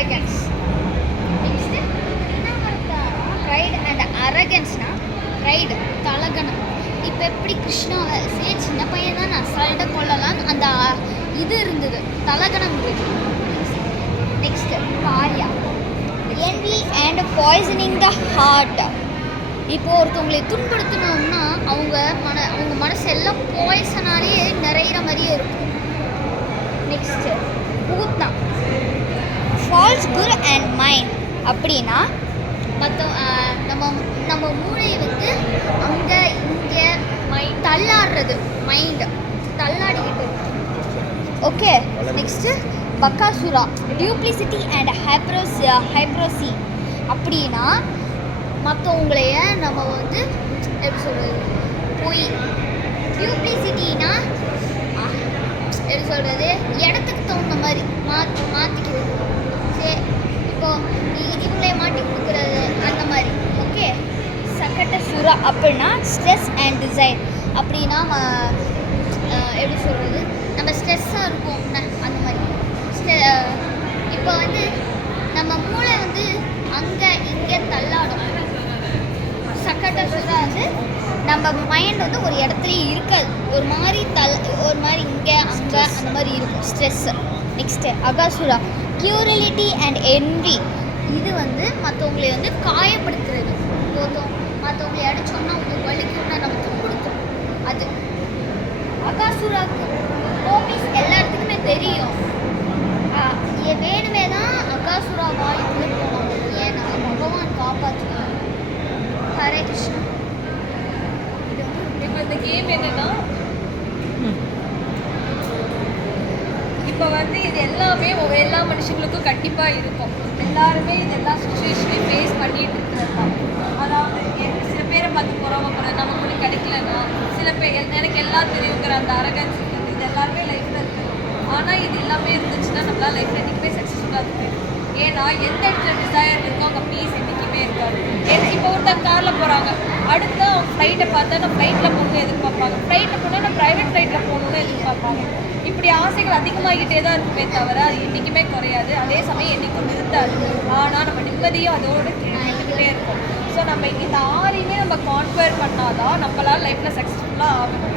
Arrogance next pride and அரகன்ஸ்னா pride தலகணம். இப்போ எப்படி கிருஷ்ணாவை சே சின்ன பையன் தான் நான் அசால்ட்டாக கொள்ளலாம் அந்த இது இருந்தது. தலகணம் இருந்தது. நெக்ஸ்ட் காரியா. Envy and poisoning the heart இப்போ ஒருத்தவங்களை துன்படுத்தணும்னா அவங்க மன அவங்க மனசு எல்லாம் பாய்சனாலே நிறையிற மாதிரியே இருக்கும். Next Putana it's good and mind அப்படின்னா மற்ற நம்ம நம்ம மூளை வந்து அங்கே இங்கே மைண்ட் தள்ளாடுறது mind தள்ளாடிக்கிட்டு okay next Bakasura duplicity and hypocrisy hypocrisy அப்படின்னா மற்றவங்களைய நம்ம வந்து எப்படி சொல்கிறது பொய் டியூப்ளிசிட்டினா எப்படி சொல்கிறது இடத்துக்கு தகுந்த மாதிரி மாற்றி மாற்றிக்கிறது இப்போ இ- இவங்களே மாட்டி கொடுக்குறது அந்த மாதிரி. ஓகே சக்கட்ட சுரா அப்படின்னா ஸ்ட்ரெஸ் அண்ட் டிசைன் அப்படின்னா எப்படி சொல்கிறது நம்ம ஸ்ட்ரெஸ்ஸாக இருப்போம் ந- அந்த மாதிரி. இப்போ வந்து நம்ம மூளை வந்து அங்கே இங்கே தள்ளாடும். சக்கட்ட சுறா வந்து நம்ம மைண்ட் வந்து ஒரு இடத்துலயே இருக்காது. ஒரு மாதிரி தல் ஒரு மாதிரி இங்கே அங்கே அந்த மாதிரி இருக்கும். Stress next Aghasura cruelty and envy. இது வந்து மற்றவங்களை வந்து காயப்படுத்துறது. போதும் மற்றவங்களை அடிச்சோம்னா உங்களுக்கு வலிக்கும்னா நம்ம துன்புறுத்தும் அது அகாசுராக்கு கோபிஸ் எல்லாத்துக்குமே தெரியும். வேணுமே தான் அகாசுரா வாயுக்குள்ளே போனாங்க ஏன்னா பகவான் காப்பாற்றுவாங்க ஹரே கிருஷ்ணா. இது வந்து இப்போ இந்த கேம் என்னன்னா இப்போ வந்து இது எல்லாமே எல்லா மனுஷங்களுக்கும் கண்டிப்பாக இருக்கும். எல்லாருமே இது எல்லா சுச்சுவேஷனையும் ஃபேஸ் பண்ணிட்டு இருக்கிறது அதாவது எனக்கு சில பேரை பார்த்து பொறாமப்படுறது நமக்கு ஒன்று கிடைக்கலன்னா சில பேர் எனக்கு எல்லாம் தெரியுங்கிற அந்த அரகன்ஸ் இருக்குது. இது எல்லாருமே லைஃப்பில் இருக்குது ஆனால் இது எல்லாமே இருந்துச்சுன்னா நம்மளால் லைஃப்பில் என்றைக்குமே சக்ஸஸ்ஃபுல்லாக இருக்குது ஏன்னா எந்த இடத்துல டிசையர் இருக்கோ அங்கே பீஸ் என்றைக்குமே இருக்காது. இப்போ ஒருத்தர் காரில் போகிறாங்க அடுத்து அவங்க ஃப்ளைட்டை பார்த்தா நான் ஃப்ளைட்டில் போகணும்னு எதிர்பார்ப்பாங்க. ஃப்ளைட்டில் போனால் நான் ப்ரைவேட் ஃப்ளைட்டில் போகணும்னு எதிர்பார்ப்பாங்க. இப்படி ஆசைகள் அதிகமாகிட்டே தான் இருக்குமே தவிர அது என்றைக்குமே குறையாது. அதே சமயம் என்றைக்கும் நிறுத்தாது. ஆனால் நம்ம நிம்மதியும் அதோடு கேட்டுக்கிட்டே இருக்கும் ஸோ நம்ம இந்த ஆறையுமே நம்ம கான்ஃபர் பண்ணாதான் நம்மளால் லைஃப்பில் சக்ஸஸ்ஃபுல்லாக ஆகணும்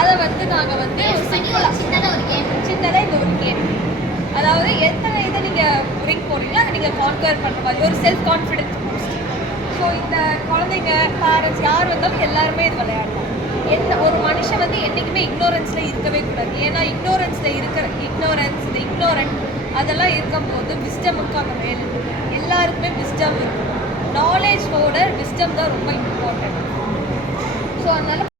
அதை வந்து நாங்கள் வந்து ஒரு சின்னதாக ஒரு கேம் சின்னதாக இந்த ஒரு கேம் அதாவது எத்தனை இதை நீங்கள் ரிங் போடுறீங்களோ அதை நீங்கள் கான்கர் பண்ணுற மாதிரி ஒரு செல்ஃப் கான்ஃபிடென்ஸ் பூஸ்ட் ஸோ இந்த குழந்தைங்க பேரண்ட்ஸ் யார் வந்தாலும் எல்லாருமே இது விளையாடலாம். எந்த ஒரு மனுஷன் வந்து என்றைக்குமே இக்னோரன்ஸில் இருக்கவே கூடாது. ஏன்னா இக்னோரன்ஸில் இருக்கிற இக்னோரன்ஸ் இந்த இக்னோரன்ட் அதெல்லாம் இருக்கும்போது விஸ்டமுக்கு அங்கே எல்லாருக்குமே விஸ்டம் இருக்கும் நாலேஜோட விஸ்டம் தான் ரொம்ப இம்பார்ட்டன்ட் ஸோ அதனால்